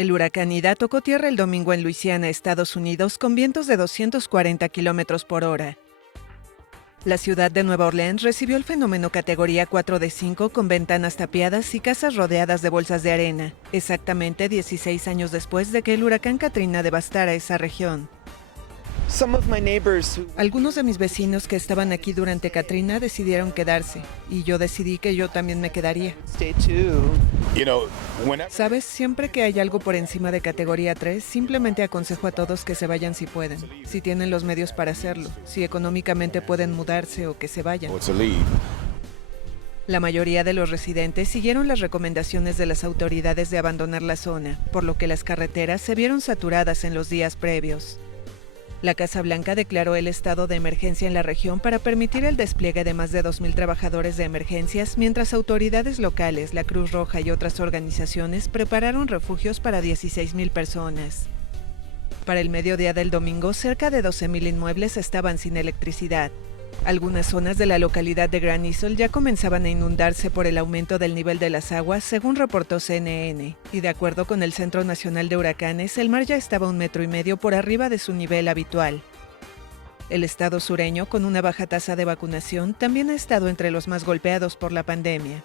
El huracán Ida tocó tierra el domingo en Luisiana, Estados Unidos, con vientos de 240 kilómetros por hora. La ciudad de Nueva Orleans recibió el fenómeno categoría 4 de 5 con ventanas tapiadas y casas rodeadas de bolsas de arena, exactamente 16 años después de que el huracán Katrina devastara esa región. Algunos de mis vecinos que estaban aquí durante Katrina decidieron quedarse, y yo decidí que yo también me quedaría. Sabes, siempre que hay algo por encima de categoría 3, simplemente aconsejo a todos que se vayan si pueden, si tienen los medios para hacerlo, si económicamente pueden mudarse o que se vayan. La mayoría de los residentes siguieron las recomendaciones de las autoridades de abandonar la zona, por lo que las carreteras se vieron saturadas en los días previos. La Casa Blanca declaró el estado de emergencia en la región para permitir el despliegue de más de 2,000 trabajadores de emergencias, mientras autoridades locales, la Cruz Roja y otras organizaciones prepararon refugios para 16,000 personas. Para el mediodía del domingo, cerca de 12,000 inmuebles estaban sin electricidad. Algunas zonas de la localidad de Grand Isle ya comenzaban a inundarse por el aumento del nivel de las aguas, según reportó CNN, y de acuerdo con el Centro Nacional de Huracanes, el mar ya estaba 1,5 metros por arriba de su nivel habitual. El estado sureño, con una baja tasa de vacunación, también ha estado entre los más golpeados por la pandemia.